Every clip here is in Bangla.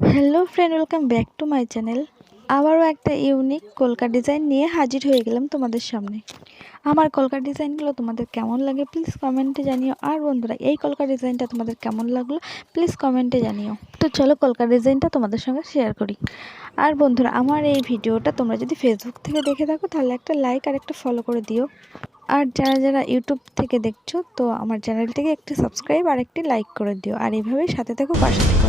Hello friend welcome back to my channel আবারও একটা ইউনিক কলকা ডিজাইন নিয়ে হাজির হয়ে গেলাম তোমাদের সামনে। আমার কলকা ডিজাইনগুলো তোমাদের কেমন লাগে প্লিজ কমেন্টে জানিও। আর বন্ধুরা, এই কলকা ডিজাইনটা তোমাদের কেমন লাগল প্লিজ কমেন্টে জানিও। তো চলো কলকা ডিজাইনটা তোমাদের সঙ্গে শেয়ার করি। আর বন্ধুরা, আমার এই ভিডিওটা তোমরা যদি ফেসবুক থেকে দেখে থাকো, তাহলে একটা লাইক আর একটা ফলো করে দিও। আর যারা যারা ইউটিউব থেকে দেখছ, তো আমার চ্যানেলটিকে একটি সাবস্ক্রাইব আর একটি লাইক করে দিও। আর এইভাবেই সাথে থেকো, পাশে থেকো।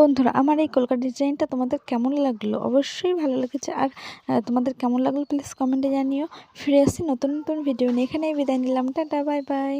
বন্ধুরা, আমার এই কলকাতা ডিজাইনটা তোমাদের কেমন লাগল? অবশ্যই ভালো লেগেছে। আর তোমাদের কেমন লাগল প্লিজ কমেন্টে জানিও। ফিরে আসি নতুন নতুন ভিডিও নিয়ে। এখানেই বিদায় নিলাম। Tata, bye bye.